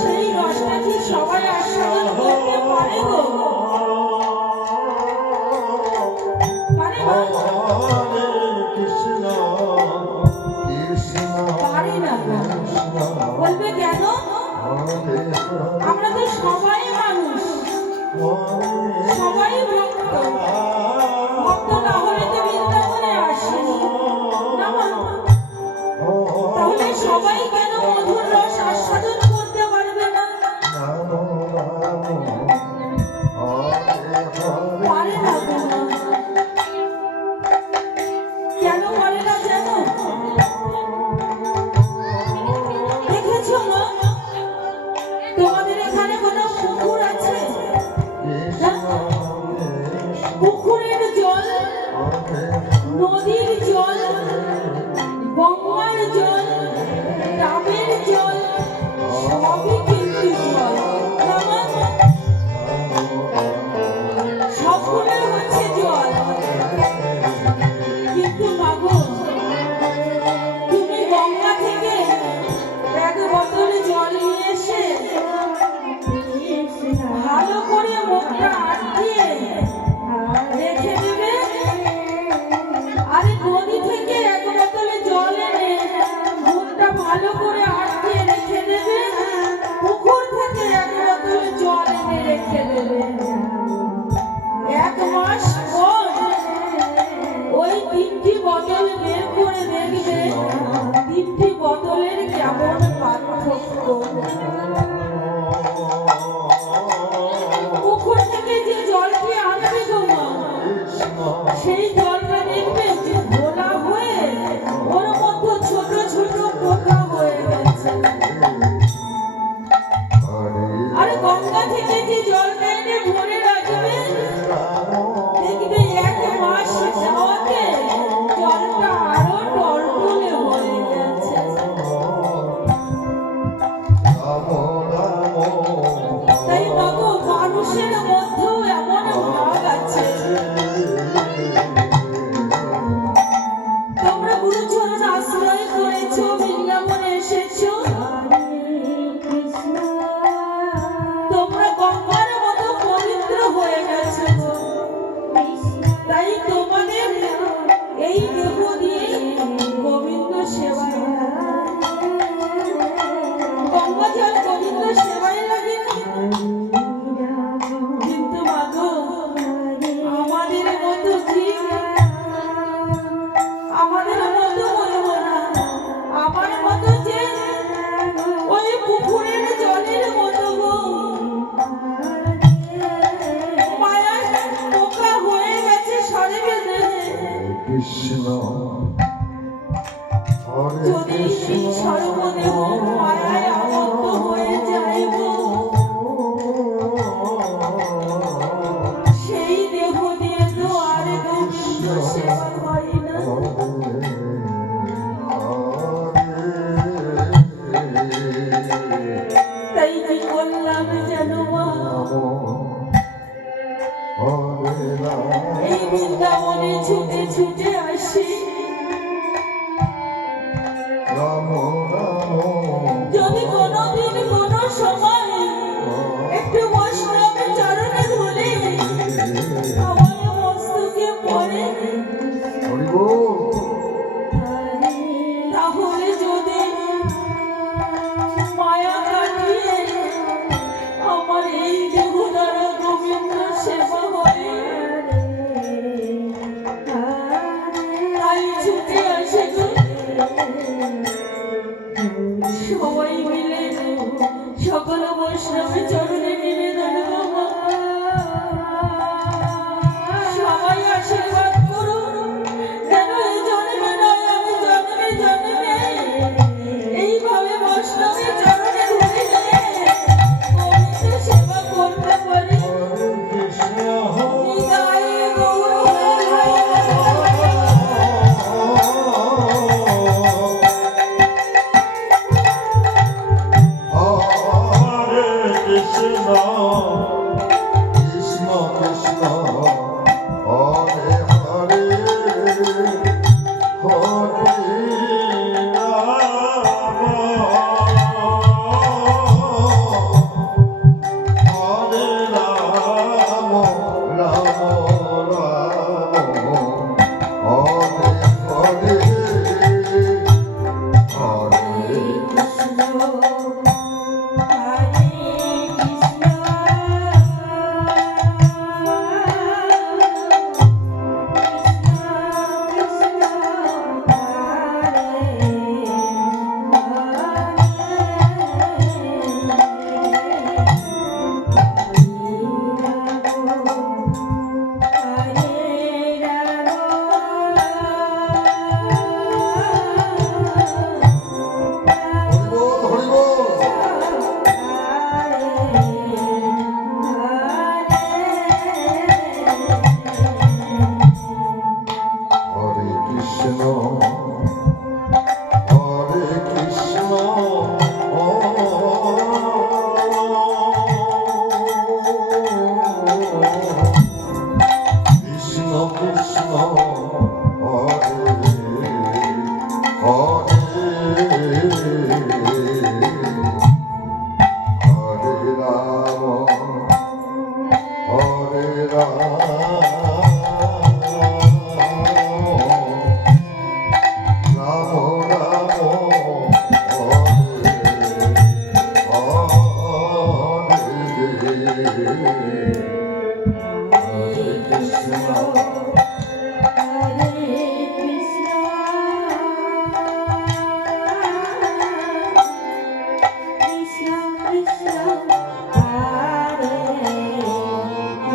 সেই রসটা কি সবাই আস্বাদন করতে পারে গো? পারে না? পারে না গো। বলবে কেন? আমরা তো সবাই মানুষ, সবাই ভক্ত। ভক্ত না হলে তো বৃন্দাবনে আসেনি না মা? তাহলে সবাই কেন মধুর রস আস্বাদন করতে পারবে না? পারে না গো। কেন পারে না জানো? দেখেছো না তোমাদের এখানে কোনো পুকুর আছে? পুকুরের জল, নদীর জল, গঙ্গার জল, ডাবের জল, সবই কিন্তু জল। সবগুলো হচ্ছে জল। কিন্তু মাগো তুমি গঙ্গা থেকে এক বোতল জল নিয়ে এসে ভালো করে মুখটা আটকিয়ে রেখে দেবে। আরে নদী থেকে এক বোতলে জল এনে মুখটা ভালো করে আটকিয়ে রেখে দেবে। পুকুর থেকে এক বোতলে জল এনে রেখে দেবে। এক মাস পর ওই তিনটি বোতল বের করে দেখবে তিনটি বোতলের কেমন পার্থক্য। পুকুর থেকে যে জলটি আনবে গো মা, সেই জলটা দেখবে যে ঘোলা হয়ে ওর মধ্যে ছোট ছোট পোকা হয়ে গেছে। আর গঙ্গা থেকে যে জলটা এনে ভরে রাখবে দেখবে এক মাস যাওয়াতে জলটা আরো টলটলে হয়ে গেছে। তাই বাবু মানুষের মধ্যেও এমন ভাগ আছে। তোমরা গুরুচরণ আশ্রয় করেছো, বৃন্দাবনে এসেছো, তোমরা গঙ্গার মতো পবিত্র হয়ে গেছো। তাই তোমাদের এই দেহ দিয়ে গোবিন্দ সেবা গঙ্গা জল গোবিন্দ সেবায় লাগে না। কিন্তু মাগো আমাদের মতো জীব, আমাদের মতো বলবো না, আমার মতো যে ওই পুকুরের জলের মতো গো মায়া পোকা হয়ে গেছে সরে গেছে। যদি সর্বদেহ মায়ায় আবদ্ধ হয়ে যাইব সেই দেহ দিয়ে তো আর গোবিন্দ সেবা হয় না। তাই কি করলাম জানো মা, এই বৃন্দাবনে ছুটে ছুটে আসি। যদি কোনোদিন কোনো সময় একটু বৈষ্ণবের চরণে ধরে আমার মস্তকে পড়ে, তাহলে যদি মায়া কাটিয়ে আমার এই দেহ দ্বারা গোবিন্দ সেবা হয়, তাই ছুটে আসে সবাই মিলে সকল বৈষ্ণবের চরণে নিবেদন করব। সবাই আশীর্বাদ করুন যেন এই জন্মে নয় আমি জন্মে জন্মে এইভাবে বৈষ্ণবের চরণে ধরে নিয়ে গোবিন্দ সেবা করতে পারি। নিতাই গৌর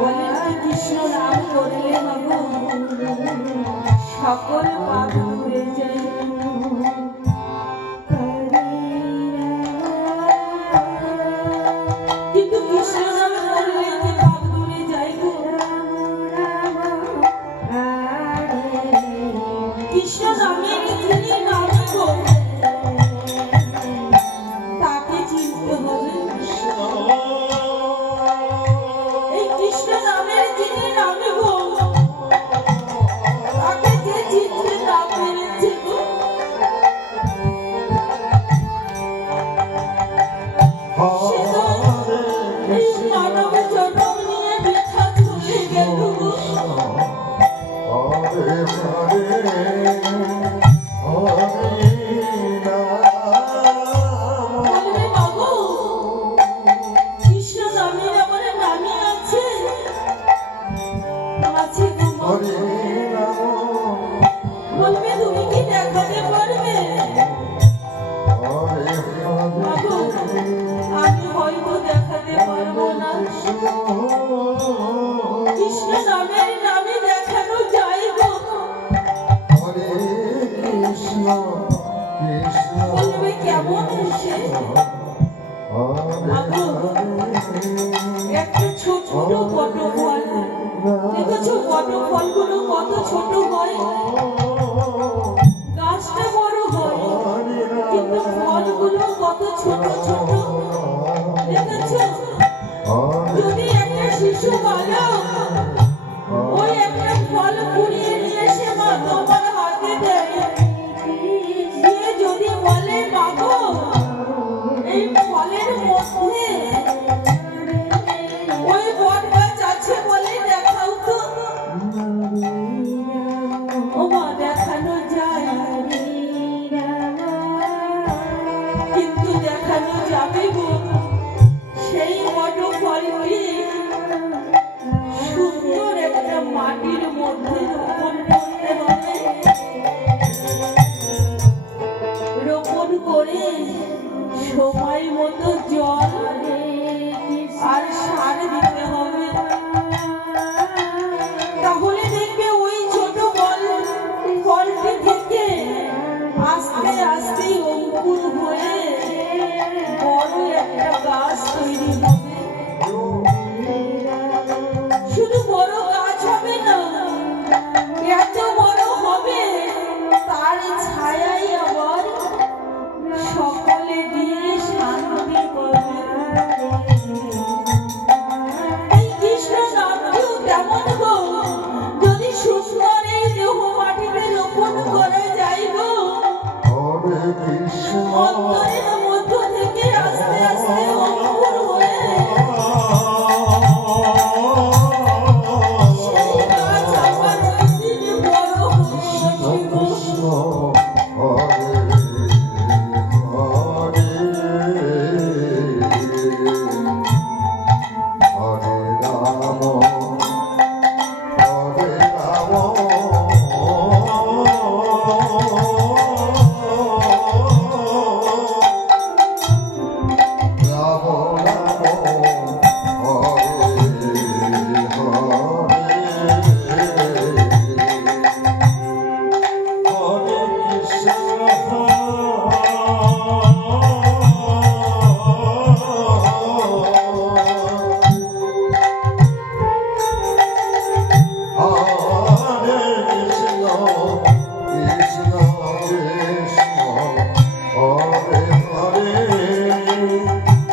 বলেন কি কৃষ্ণ নাম করলে মাগো সকল পাপ ধুয়ে যায়। কিন্তু কৃষ্ণ নাম করলে যে পাপ ধুয়ে যায় গো, কৃষ্ণ নামের যিনি নামে গো তাকে চিনতে হবে। এই কৃষ্ণ নামের যিনি নামে গো তাকে যে চিনতে না পেরেছে গো, সে তো এই মানব জন্ম নিয়ে বৃথা চলে গেল গো। বলবে বাবু কৃষ্ণ নামের আমার নামই আছে, আছে গো মা। বলবে তুমি কি দেখাতে পারবে? বাবু আমি হয়তো দেখাতে পারবো না। কৃষ্ণ নামের নামে দেখানো যায় গো। বলবে কেমন সে? বাবু একটা ছোট বট ফল, দেখেছো বট ফলগুলো কত ছোট হয়, গাছটা বড় হয় কিন্তু ফলগুলো কত ছোট ছোট, দেখেছো? যদি একটা শিশু বালক ওই একটা ফল কুড়িয়ে নিয়ে এসে মা তোমার হাতে দেয়, দিয়ে যদি বলে মাগো এই ফলের মধ্যে ওই বট গাছ আছে বলে দেখাও তো, ও মা দেখানো যায়, কিন্তু দেখানো যাবে গো সেই বট ফলটি সুন্দর একটা মাটির মধ্যে রোপণ করতে হবে। রোপণ করে সময় মতো জল আর সার দিতে হবে। তাহলে দেখবে ওই ছোট ফলটি থেকে আস্তে আস্তে অঙ্কুর হয়ে বড় একটা গাছ তৈরি হবে। শুধু বড় গাছ হবে না, এত বড় হবে তার ছায়াই আবার সকলে দিয়ে শান্তি করবে। এই কৃষ্ণ নামটিও তেমন গো, যদি সুন্দর এই দেহ মাটিতে রোপণ করা যায় গো, অন্তরের মধ্য থেকে আস্তে আস্তে অঙ্কুর হয়ে সেই গাছ আবার ওই দিনে বড় হয়ে ওঠে গো।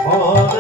Hare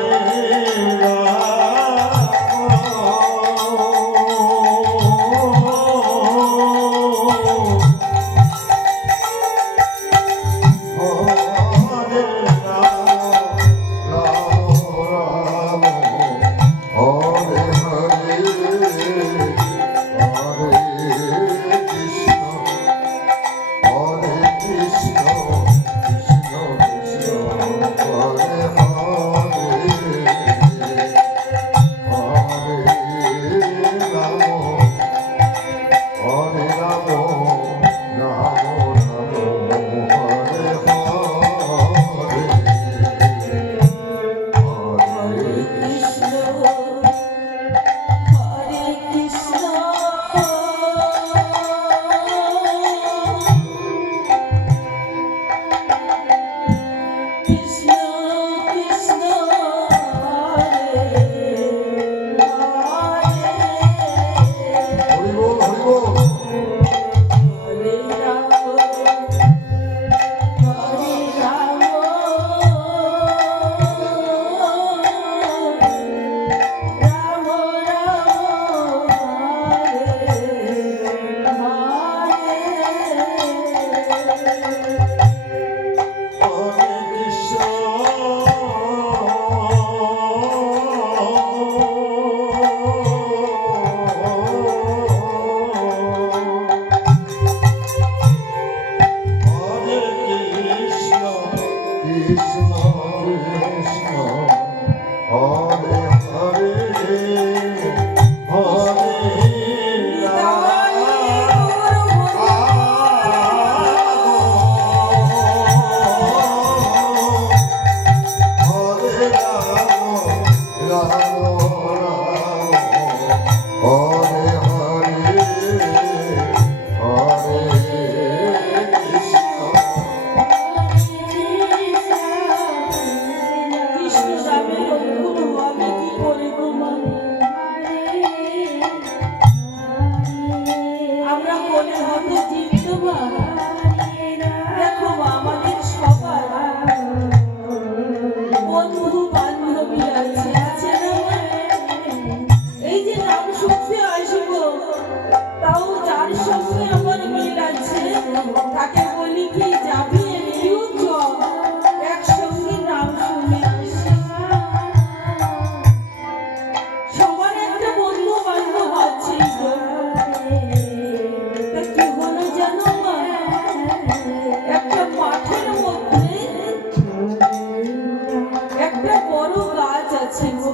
একটা বড় গাছ আছে গো।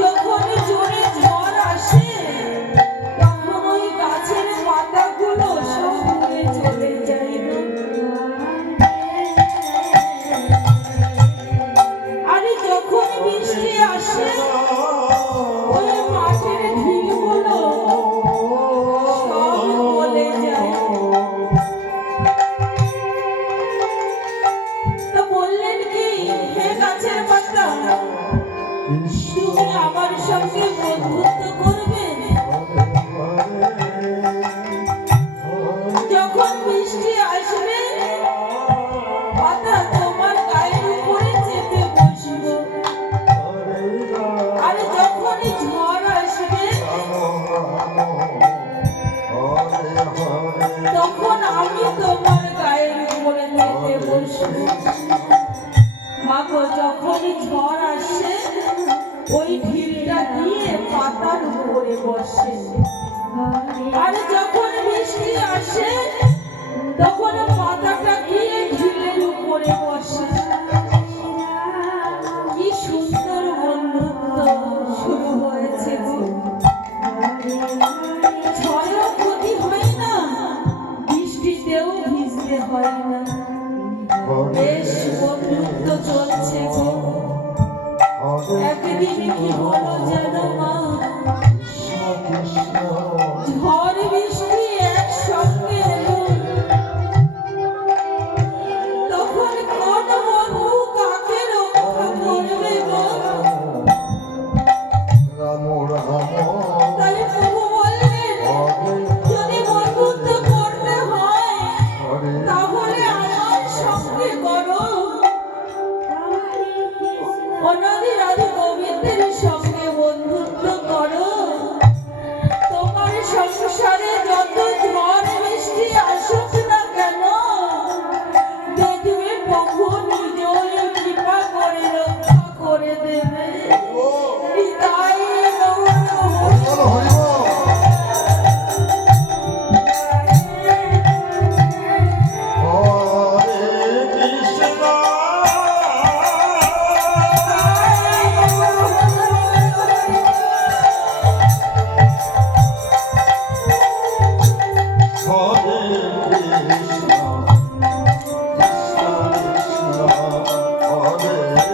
যখন জোরে ঝড় আসে তখন ওই গাছের পাতাগুলো সব উড়ে চলে যায় গো। আরে যখন বৃষ্টি আসে ওই মাঠের ঢিলগুলো সব গলে যায়। তো বললেন কি, হে গাছের পাতা, তুমি আমার সঙ্গে বন্ধুত্ব করবে? যখন বৃষ্টি আসবে পাতা তোমার গায়ের উপরে চেপে বসবো, আর যখন ঝড় আসবে তখন আমি তোমার গায়ের উপরে চেপে বসবো। মাগো, যখন ঝড় আসে ওই ঢিলটা দিয়ে পাতার উপরে বসে, আর যখন বৃষ্টি আসে তখন পাতাটা গিয়ে ঢিলের উপরে বসে। কি সুন্দর বন্ধুত্ব শুরু হয়েছে গো। ঝড়েও ক্ষতি হয় না, বৃষ্টিতেও ভিজতে হয় না, বেশ বন্ধুত্ব চলছে গো। একদিন কি হলো জানো মা, ঝড় বৃষ্টি একসঙ্গে এলো, তখন কোন বন্ধু কাকে রক্ষা করবে গো? তাই প্রভু বললেন, যদি বন্ধুত্ব করতে হয় তাহলে আমার সঙ্গে করো, অনাদি রাধে গোবিন্দের সঙ্গে বন্ধুত্ব করো। তোমার সংসারে যত ঝড় বৃষ্টি আসুক না কেন, দেখবে প্রভু নিজেই কৃপা করে রক্ষা করে দেবে। তাই Hare